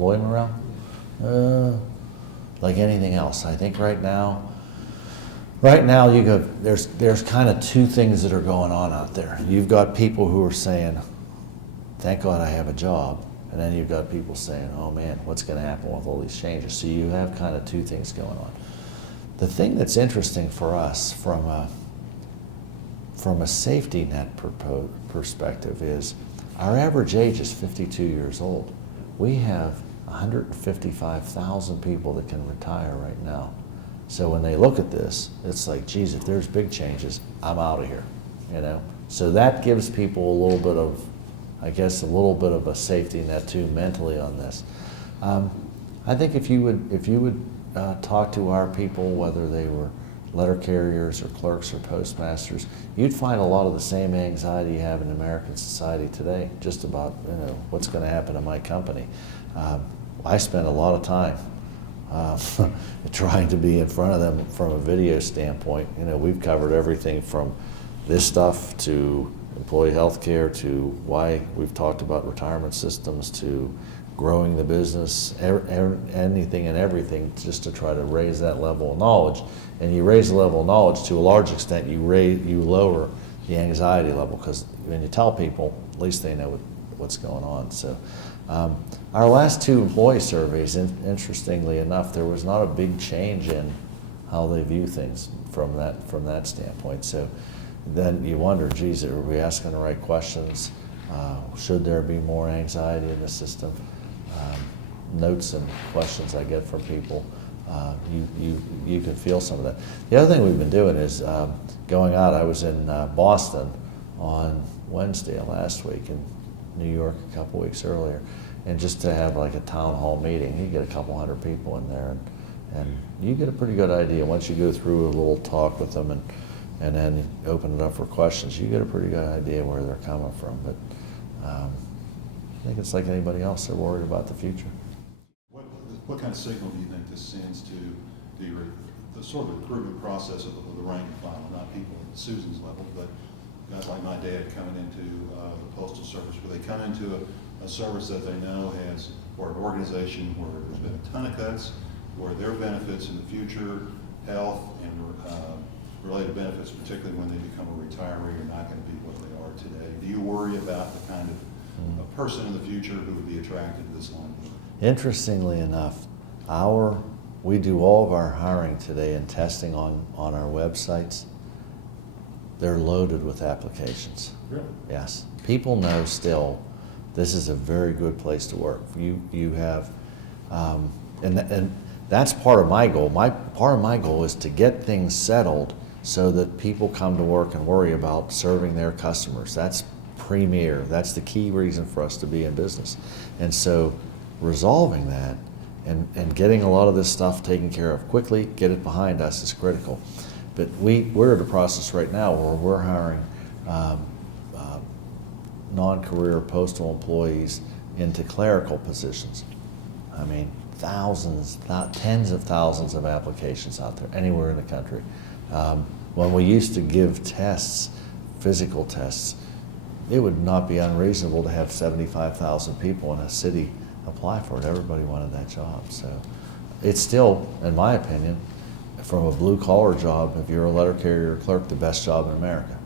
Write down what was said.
employee morale? Like anything else, I think right now you go, there's kind of two things that are going on out there. You've got people who are saying, thank God I have a job. And then you've got people saying, oh man, what's going to happen with all these changes? So you have kind of two things going on. The thing that's interesting for us from a safety net perspective is our average age is 52 years old. We have 155,000 people that can retire right now. So when they look at this, it's like, geez, if there's big changes, I'm out of here, you know? So that gives people a little bit of, I guess, a little bit of a safety net too mentally on this. I think if you would talk to our people, whether they were letter carriers or clerks or postmasters, you'd find a lot of the same anxiety you have in American society today, just about, you know, what's going to happen to my company. I spend a lot of time trying to be in front of them from a video standpoint. You know, we've covered everything from this stuff to employee health care, to why we've talked about retirement systems, to growing the business, anything and everything, just to try to raise that level of knowledge. And you raise the level of knowledge to a large extent, you lower the anxiety level, because when you tell people, at least they know what's going on. So our last two employee surveys, interestingly enough, there was not a big change in how they view things from that standpoint. So then you wonder, geez, are we asking the right questions? Should there be more anxiety in the system? Notes and questions I get from people, you can feel some of that. The other thing we've been doing is going out. I was in Boston on Wednesday last week, and New York a couple weeks earlier, and just to have like a town hall meeting. You get a couple hundred people in there, and you get a pretty good idea. Once you go through a little talk with them and then open it up for questions, you get a pretty good idea where they're coming from. But I think it's like anybody else, they're worried about the future. What kind of signal do you think this sends to the sort of recruitment process of the rank and file, not people at Susan's level, but guys like my dad coming into the Postal Service, where they come into a service that they know has, or an organization where there's been a ton of cuts, where their benefits in the future, health and related benefits, particularly when they become a retiree, are not going to be what they are today. Do you worry about the kind of a person in the future who would be attracted to this line of work? Interestingly enough, we do all of our hiring today and testing on our websites. They're loaded with applications. Really? Yes. People know still this is a very good place to work. You have, and that's part of my goal. Part of my goal is to get things settled so that people come to work and worry about serving their customers. That's premier. That's the key reason for us to be in business. And so resolving that and getting a lot of this stuff taken care of quickly, get it behind us, is critical. But we're at a process right now where we're hiring non-career postal employees into clerical positions. I mean, thousands, tens of thousands of applications out there, anywhere in the country. When we used to give tests, physical tests, it would not be unreasonable to have 75,000 people in a city apply for it. Everybody wanted that job. So it's still, in my opinion, from a blue collar job, if you're a letter carrier or clerk, the best job in America.